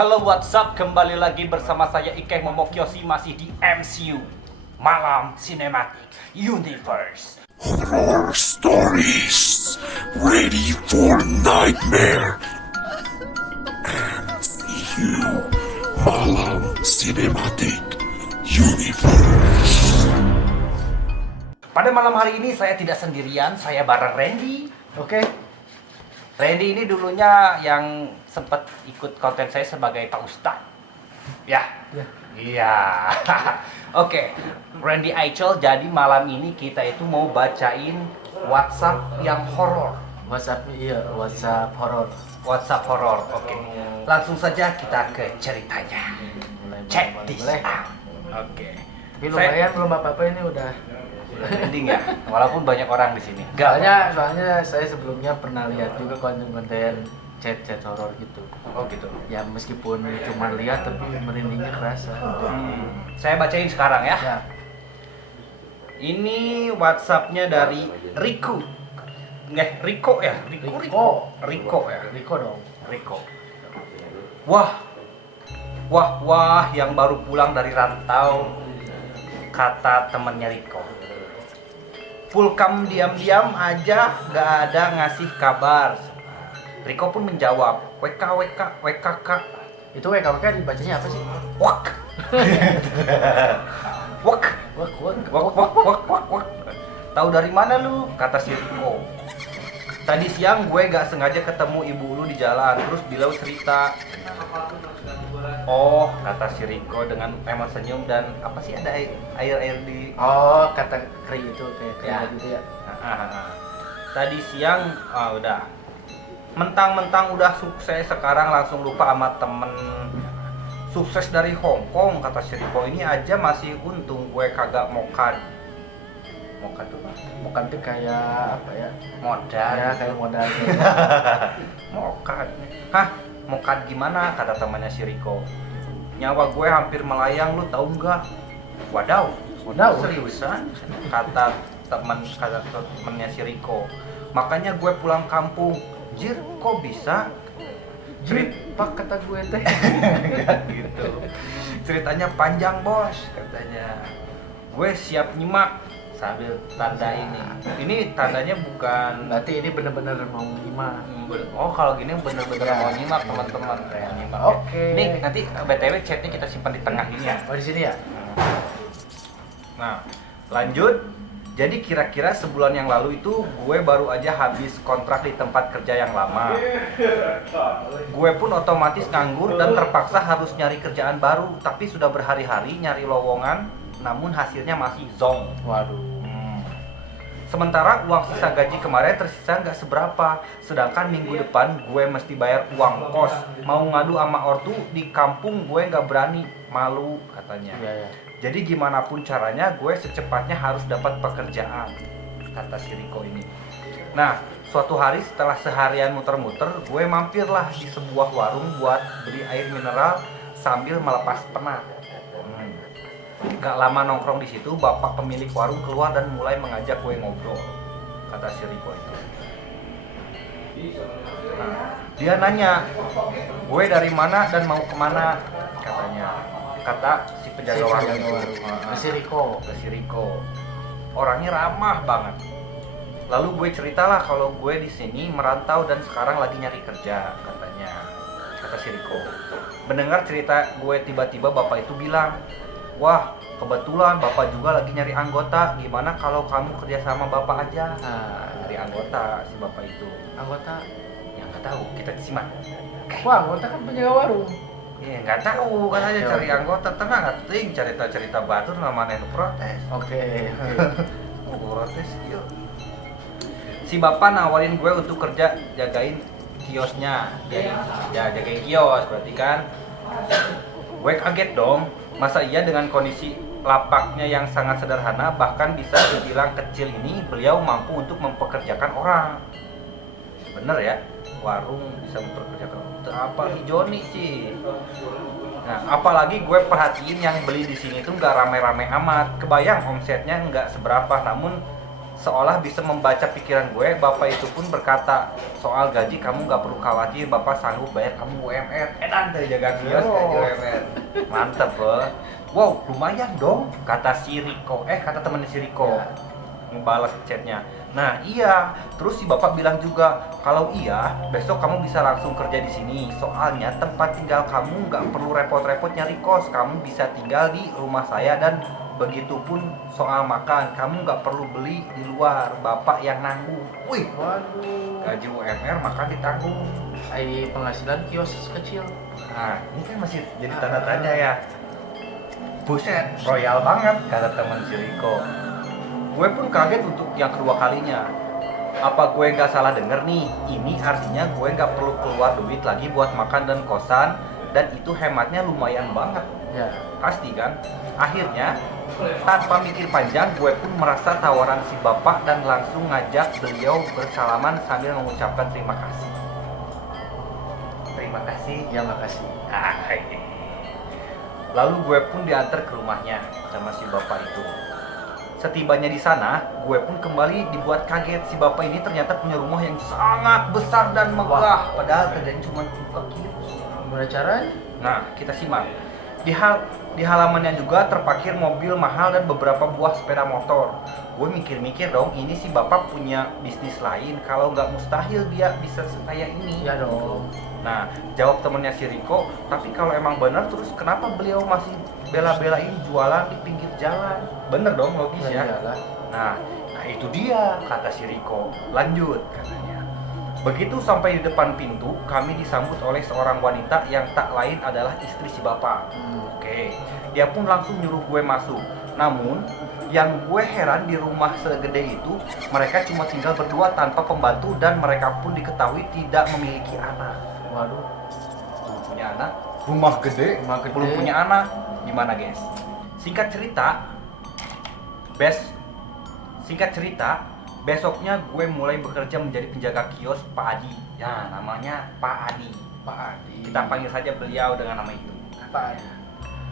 Halo what's up, kembali lagi bersama saya Ikeh Momokyoshi masih di MCU Malam Cinematic Universe. Horror stories ready for nightmare. MCU Malam Cinematic Universe. Pada malam hari ini saya tidak sendirian, saya bareng Randy. Oke. Randy ini dulunya yang sempat ikut konten saya sebagai Pak Ustadz. Ya. Ya. Iya. Oke, Randy Aichel, jadi malam ini kita itu mau bacain WhatsApp yang horor. WhatsApp horor. WhatsApp horor. Oke. Langsung saja kita ke ceritanya. Check this out. Oke. Tapi lumayan belum apa-apa ini udah. Ending ya, walaupun banyak orang di sini. Soalnya saya sebelumnya pernah lihat juga konten-konten chat horor gitu. Oh gitu. Ya meskipun cuma lihat tapi merindingnya kerasa. Saya bacain sekarang ya. Ya. Ini WhatsApp-nya dari Rico. Riko ya? Riko ya? Riko dong. Riko. Wah, yang baru pulang dari rantau, kata temennya Riko. Fulkam diam-diam aja, gak ada ngasih kabar. Riko pun menjawab, WKK. Itu WKK dibacanya apa sih? Wak. Wak. Wak. Tahu dari mana lu? Kata si Riko. Tadi siang gue gak sengaja ketemu ibu lu di jalan, terus Bilau cerita. Oh, kata si Riko dengan emang senyum dan apa sih ada air di. Oh, kata kri itu kayak Ya. gitu ya. Tadi siang udah. Mentang-mentang udah sukses sekarang langsung lupa sama temen sukses dari Hong Kong, kata si Riko. Ini aja masih untung gue kagak mokad. Mokad tuh. Bukan tuh kayak apa ya? Modal. Ya kayak modal gitu. Mokad. Hah? Mokad gimana? Kata temannya si Riko. Nyawa gue hampir melayang, lu tahu nggak? Wadaw. Seriusan? Kata temennya si Riko. Makanya gue pulang kampung. Jir, kok bisa? Pak kata gue teh. Gitu. Ceritanya panjang bos, katanya. Gue siap nyimak sambil tanda ini. Ini tandanya bukan. Berarti ini bener-bener mau nyimak. Oh, kalau gini bener-bener mau nyimak teman-teman. Nyimak. Oke. Ini nanti BTW chatnya kita simpan di tengah ini ya. Oh di sini ya? Nah, lanjut. Jadi kira-kira sebulan yang lalu itu gue baru aja habis kontrak di tempat kerja yang lama. Gue pun otomatis nganggur dan terpaksa harus nyari kerjaan baru. Tapi sudah berhari-hari nyari lowongan, namun hasilnya masih zong. Waduh. Sementara uang sisa gaji kemarin tersisa nggak seberapa. Sedangkan minggu depan gue mesti bayar uang kos. Mau ngadu sama ortu di kampung gue nggak berani, malu katanya. Iya ya. Jadi gimana pun caranya gue secepatnya harus dapat pekerjaan, kata si Riko ini. Nah, suatu hari setelah seharian muter-muter, gue mampirlah di sebuah warung buat beli air mineral sambil melepas penat. Gak lama nongkrong di situ, bapak pemilik warung keluar dan mulai mengajak gue ngobrol, kata si Riko itu. Nah, dia nanya, gue dari mana dan mau kemana, katanya. Kata si penjaga warung. Si Riko. Si Riko. Orangnya ramah banget. Lalu gue ceritalah kalau gue di sini merantau dan sekarang lagi nyari kerja, katanya. Kata si Riko. Mendengar cerita gue, tiba-tiba bapak itu bilang, wah, kebetulan bapak juga lagi nyari anggota. Gimana kalau kamu kerja sama bapak aja? Nyari anggota si bapak itu. Anggota? Ya nggak tahu, kita simak. Wah, anggota kan penjaga warung. Iya nggak tahu, kan aja cari anggota. Tenang, nggak ting cerita-cerita batur namanya protes. Oke. Protes yuk. Si bapak nawarin gue untuk kerja jagain kiosnya. Ya jagain kios berarti kan. Gue kaget dong. Masa iya dengan kondisi lapaknya yang sangat sederhana bahkan bisa dibilang kecil ini beliau mampu untuk mempekerjakan orang. Bener ya, warung bisa mempekerjakan. Apa Joni sih? Nah, apalagi gue perhatiin yang beli di sini tuh nggak rame-rame amat. Kebayang omsetnya nggak seberapa, namun seolah bisa membaca pikiran gue. Bapak itu pun berkata, soal gaji kamu nggak perlu khawatir, bapak sanggup bayar kamu UMR. Edan dari jaga kios gaji UMR. Mantep loh. Wow, lumayan dong, kata si Riko. Kata temennya si Riko. Ya. Ngebalas chatnya. Nah iya, terus si bapak bilang juga, kalau iya besok kamu bisa langsung kerja di sini. Soalnya tempat tinggal kamu nggak perlu repot-repot nyari kos, kamu bisa tinggal di rumah saya dan begitupun soal makan, kamu nggak perlu beli di luar, bapak yang nanggung. Wih, Waduh. gaji UMR makan ditanggung. Penghasilan kios kecil. Nah ini kan masih jadi tanda tanya ya. Buset, royal banget kata teman si Riko. Gue pun kaget untuk yang kedua kalinya. Apa gue nggak salah denger nih? Ini artinya gue nggak perlu keluar duit lagi buat makan dan kosan, dan itu hematnya lumayan banget. Ya. Pasti kan? Akhirnya, tanpa mikir panjang, gue pun merasa tawaran si bapak dan langsung ngajak beliau bersalaman sambil mengucapkan terima kasih. Terima kasih. Ya makasih. Ini. Lalu gue pun diantar ke rumahnya sama si bapak itu. Setibanya di sana, gue pun kembali dibuat kaget. Si bapak ini ternyata punya rumah yang sangat besar dan megah. Padahal kerjanya cuma buka kios. Gimana caranya? Nah, kita simak. Di halamannya juga terparkir mobil mahal dan beberapa buah sepeda motor. Gue mikir-mikir dong, ini si bapak punya bisnis lain. Kalau nggak mustahil dia bisa sekaya ini. Ya dong. Nah, jawab temennya si Riko, tapi kalau emang benar terus kenapa beliau masih bela-belain jualan di pinggir jalan? Bener dong, logis ya. Iyalah. Nah itu dia kata si Riko. Lanjut katanya. Begitu sampai di depan pintu, kami disambut oleh seorang wanita yang tak lain adalah istri si bapak. Oke, dia pun langsung nyuruh gue masuk. Namun, yang gue heran di rumah segede itu, mereka cuma tinggal berdua tanpa pembantu dan mereka pun diketahui tidak memiliki anak. Waduh. Belum punya anak, rumah gede, belum punya anak, gimana guys? Singkat cerita, besoknya gue mulai bekerja menjadi penjaga kios Pak Adi. Ya, namanya Pak Adi. Pak Adi. Kita panggil saja beliau dengan nama itu. Pak Adi.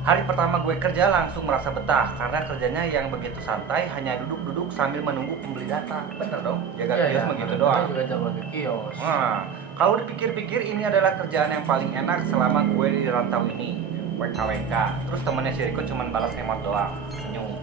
Hari pertama gue kerja langsung merasa betah karena kerjanya yang begitu santai, hanya duduk-duduk sambil menunggu pembeli datang. Bener dong, jaga kios begitu doang. Juga jaga kios. Nah, kalau dipikir-pikir ini adalah kerjaan yang paling enak selama gue di rantau ini. WKWK. Terus temennya si Riko cuma balas emot doang, senyum.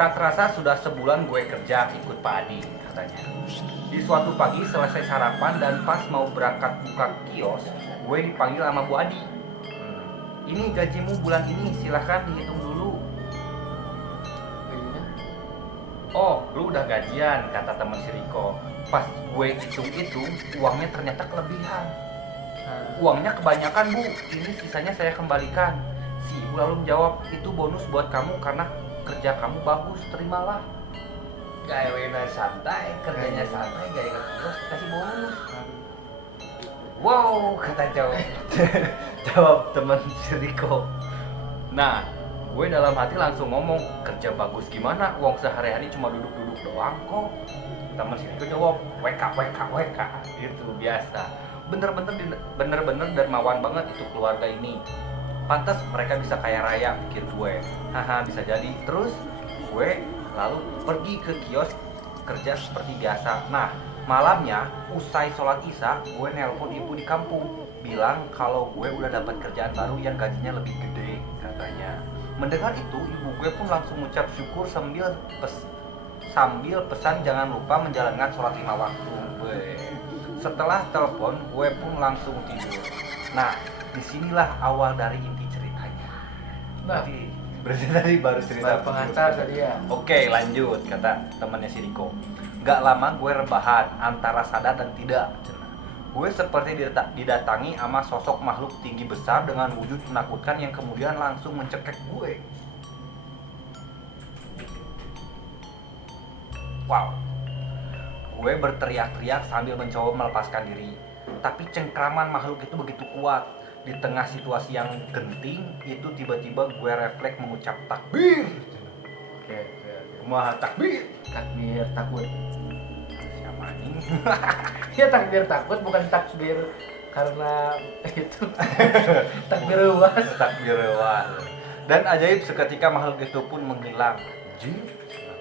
Tak terasa sudah sebulan gue kerja ikut Pak Adi, katanya. Di suatu pagi selesai sarapan dan pas mau berangkat buka kios, gue dipanggil sama Bu Adi. Ini gajimu bulan ini, silahkan dihitung dulu. Gajinya? Oh, lu udah gajian, kata temen si Riko. Pas gue hitung-hitung, uangnya ternyata kelebihan. Uangnya kebanyakan bu, ini sisanya saya kembalikan. Si ibu lalu menjawab, itu bonus buat kamu karena kerja kamu bagus, terimalah. Gayanya santai, kerjanya santai, gaya kios kasih bonus. Wow, kata jawab teman si Riko. Nah, gue dalam hati langsung ngomong, kerja bagus gimana, uang sehari-hari cuma duduk-duduk doang kok. Teman si Riko jawab, WK, gitu biasa. Bener-bener dermawan banget itu keluarga ini. Pantas mereka bisa kaya raya, pikir gue. Haha, bisa jadi. Terus gue lalu pergi ke kios kerja seperti biasa. Nah, malamnya usai sholat isya, gue nelpon ibu di kampung, bilang kalau gue udah dapat kerjaan baru yang gajinya lebih gede, katanya. Mendengar itu, ibu gue pun langsung ucap syukur sambil pesan jangan lupa menjalankan sholat 5 waktu. Setelah telepon, gue pun langsung tidur. Nah, disinilah awal dari inti ceritanya. Berarti tadi baru cerita pengantar tadi ya. Oke, lanjut, kata temannya si Riko. Gak lama gue rebahan antara sadar dan tidak. Gue seperti didatangi sama sosok makhluk tinggi besar dengan wujud menakutkan yang kemudian langsung mencekik gue. Wow. Gue berteriak-teriak sambil mencoba melepaskan diri. Tapi cengkraman makhluk itu begitu kuat. Di tengah situasi yang genting, itu tiba-tiba gue refleks mengucap takbir. Oke. Kumaha takbir? Takbir takut. Siapa nih? Ya takbir takut bukan takbir karena itu. Takbir luas. Takbir luas. Dan ajaib seketika makhluk itu pun menghilang. Jir,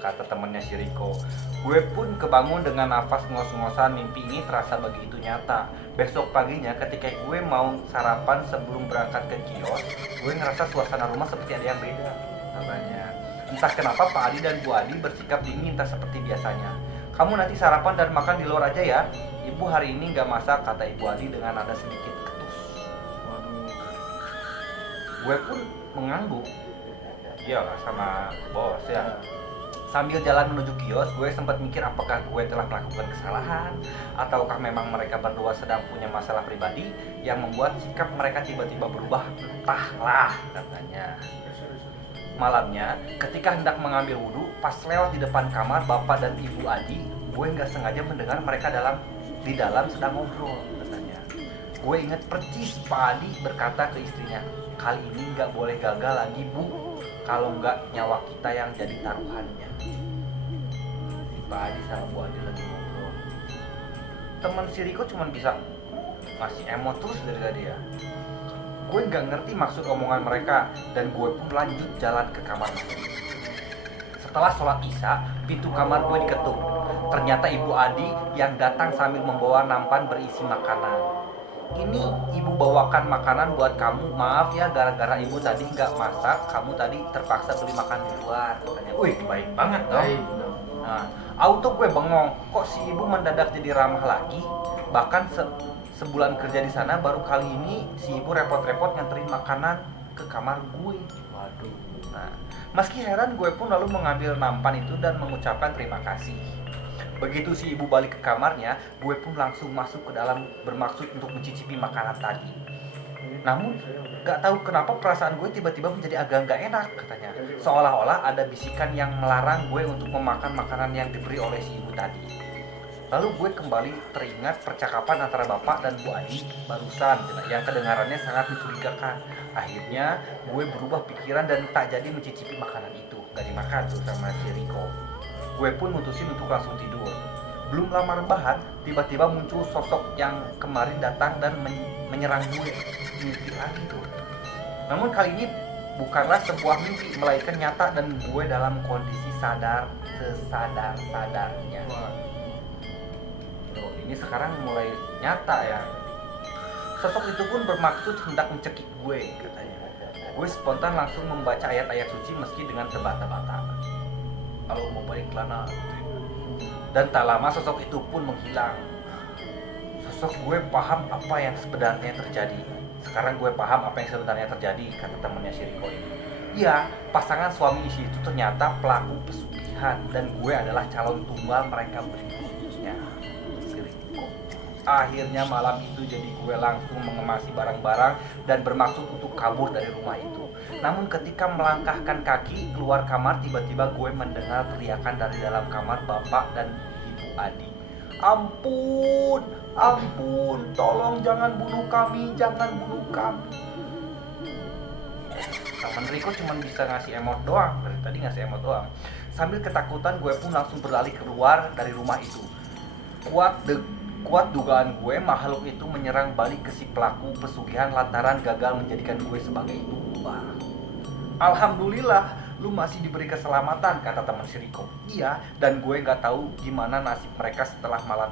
kata temennya si Riko. Gue pun kebangun dengan nafas ngos-ngosan. Mimpi ini terasa begitu nyata. Besok paginya ketika gue mau sarapan sebelum berangkat ke kios, gue ngerasa suasana rumah seperti ada yang beda katanya. Entah kenapa Pak Adi dan Bu Adi bersikap dingin tak seperti biasanya. Kamu nanti sarapan dan makan di luar aja ya. Ibu hari ini nggak masak, kata Ibu Adi dengan nada sedikit ketus. Gue pun mengangguk. Iyalah sama bos ya. Sambil jalan menuju kios, gue sempat mikir apakah gue telah melakukan kesalahan ataukah memang mereka berdua sedang punya masalah pribadi yang membuat sikap mereka tiba-tiba berubah. Entahlah katanya. Malamnya, ketika hendak mengambil wudhu, pas lewat di depan kamar Bapak dan Ibu Adi, gue nggak sengaja mendengar mereka di dalam sedang ngobrol katanya. Gue inget percis Pak Adi berkata ke istrinya, kali ini nggak boleh gagal lagi Bu, kalau nggak nyawa kita yang jadi taruhannya. Pak Adi sama Bu Adi lagi ngobrol. Teman si Riko cuma bisa masih emot terus dari tadi ya. Gue nggak ngerti maksud omongan mereka dan gue pun lanjut jalan ke kamar. Setelah sholat isya, pintu kamar gue diketuk. Ternyata Ibu Adi yang datang sambil membawa nampan berisi makanan. Ini ibu bawakan makanan buat kamu. Maaf ya, gara-gara ibu tadi nggak masak, kamu tadi terpaksa beli makan di luar katanya. Wih, baik banget dong. Nah, auto gue bengong, kok si ibu mendadak jadi ramah lagi? Bahkan sebulan kerja di sana, baru kali ini si ibu repot-repot nganterin makanan ke kamar gue. Waduh. Nah, meski heran, gue pun lalu mengambil nampan itu dan mengucapkan terima kasih. Begitu si ibu balik ke kamarnya, gue pun langsung masuk ke dalam bermaksud untuk mencicipi makanan tadi. Namun, gak tahu kenapa perasaan gue tiba-tiba menjadi agak gak enak katanya. Seolah-olah ada bisikan yang melarang gue untuk memakan makanan yang diberi oleh si ibu tadi. Lalu gue kembali teringat percakapan antara Bapak dan Bu Adi barusan yang kedengarannya sangat mencurigakan. Akhirnya gue berubah pikiran dan tak jadi mencicipi makanan itu. Gak dimakan tuh sama si Riko. Gue pun mutusin untuk langsung tidur. Belum lama rebahan, tiba-tiba muncul sosok yang kemarin datang dan menyerang gue. Mimpi lagi tuh. Namun kali ini bukanlah sebuah mimpi, melainkan nyata dan gue dalam kondisi sadar sesadar-sadarnya. Ini sekarang mulai nyata ya. Sosok itu pun bermaksud hendak mencekik gue katanya. Gue spontan langsung membaca ayat-ayat suci meski dengan terbata-bata. Kalau mau balik kelana. Dan tak lama sosok itu pun menghilang. Sosok gue paham apa yang sebenarnya terjadi. Sekarang gue paham apa yang sebenarnya terjadi, kata temannya si Riko ini. Iya, pasangan suami istri itu ternyata pelaku pesugihan dan gue adalah calon tumbal mereka berikutnya. Akhirnya malam itu jadi gue langsung mengemasi barang-barang dan bermaksud untuk kabur dari rumah itu. Namun ketika melangkahkan kaki keluar kamar, tiba-tiba gue mendengar teriakan dari dalam kamar Bapak dan Ibu Adi. Ampun, ampun, tolong jangan bunuh kami, jangan bunuh kami. Temen Riko cuma bisa ngasih emot doang, dari tadi ngasih emot doang. Sambil ketakutan gue pun langsung berlari keluar dari rumah itu. Kuat dugaan gue makhluk itu menyerang balik ke si pelaku pesugihan lantaran gagal menjadikan gue sebagai tumbal. Alhamdulillah lu masih diberi keselamatan, kata teman si Riko. Iya, dan gue nggak tahu gimana nasib mereka setelah malam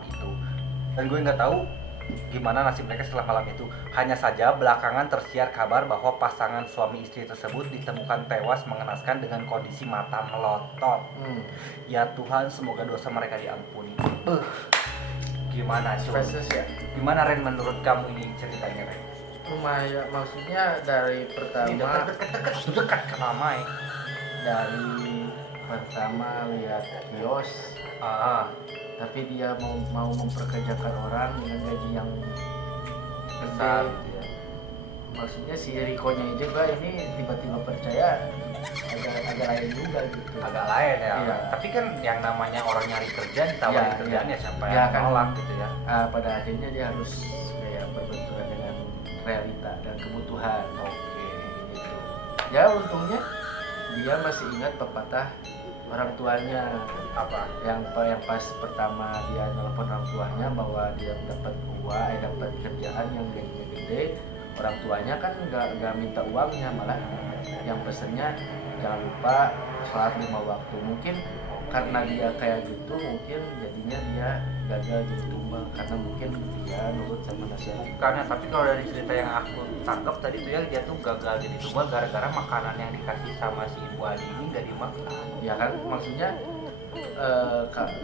itu. Hanya saja belakangan tersiar kabar bahwa pasangan suami istri tersebut ditemukan tewas mengenaskan dengan kondisi mata melotot. Ya Tuhan, semoga dosa mereka diampuni. Gimana coba? Ya? Gimana Ren menurut kamu ini ceritanya Ren? Lumayan, maksudnya dari pertama dekat ke Mamai. Dari pertama lihat kios, tapi dia mau memperkerjakan orang dengan gaji yang besar gitu ya. Maksudnya si Riko-nya juga ini tiba-tiba percaya agak lain juga gitu. Agak lain ya. Iya. Tapi kan yang namanya orang nyari kerja ditawarin kerjaan ya siapa Ya, yang kan. nolak gitu ya. Pada akhirnya dia harus kayak berbenturan dengan realita dan kebutuhan. Oke. Gitu. Ya untungnya dia masih ingat pepatah orang tuanya, Apa? yang pas pertama dia nelpon orang tuanya bahwa dia dapat dapat kerjaan yang gede, orang tuanya kan nggak minta uangnya, malah yang pesennya jangan lupa sholat 5 waktu. Mungkin karena dia kayak gitu mungkin jadinya dia gagal jadi tumbal karena mungkin dia nurut sama nasihat. Karena tapi kalau dari cerita yang aku tangkap tadi tuh ya dia tuh gagal jadi tumbal gara-gara makanan yang dikasih sama si ibu Adi ini nggak dimakan. Ya kan maksudnya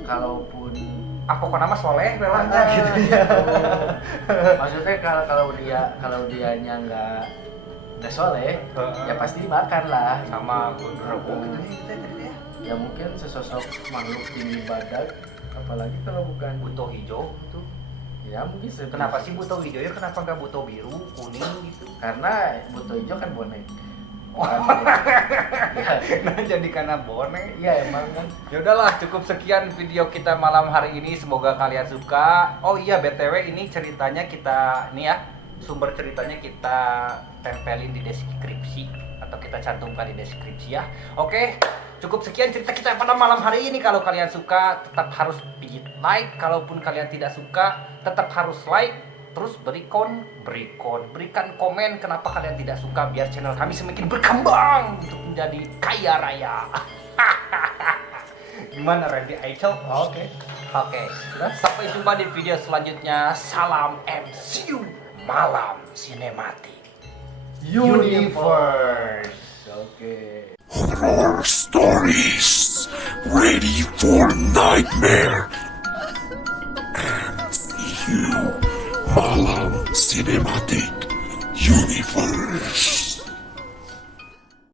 kalaupun Pokoknya mah soleh belahnya gitu ya. Maksudnya kalau dianya nggak soleh, ya pasti dimakan lah. Sama gondrong gitu ya. Ya mungkin sesosok makhluk tinggi badan, apalagi kalau bukan Buto hijau tuh. ya mungkin Kenapa sih buto hijau ya? Kenapa nggak buto biru, kuning gitu? Karena buto hijau kan bonek. Nah jadi karena bonek. Iya emang kan. Ya udahlah, cukup sekian video kita malam hari ini. Semoga kalian suka. Oh iya, BTW ini ceritanya kita nih ya, sumber ceritanya kita tempelin di deskripsi atau kita cantumkan di deskripsi ya. Oke, cukup sekian cerita kita pada malam hari ini. Kalau kalian suka, tetap harus pijit like. Kalaupun kalian tidak suka, tetap harus like. Terus berikan komen kenapa kalian tidak suka, biar channel kami semakin berkembang untuk menjadi kaya raya. Gimana Randy Aichel? Oke. Sudah, sampai jumpa di video selanjutnya. Salam MCU Malam Sinematik Universe. Oke. Horror stories ready for nightmare. MCU Malam Cinematic Universe.